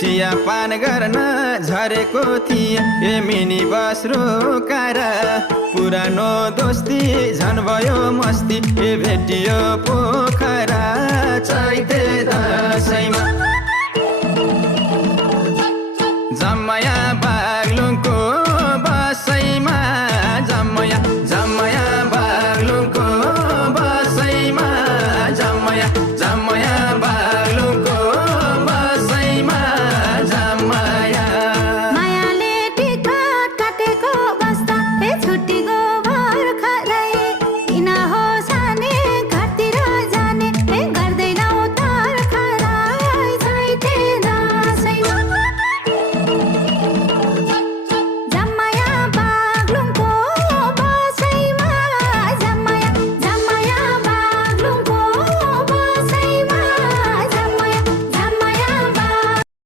चिया पान गर्न झरेको थिए ए मिनी बस रोकाएर पुरानो दोस्ती झन् भयो मस्ती ए भेटियो पोखरा चैते दशैँमा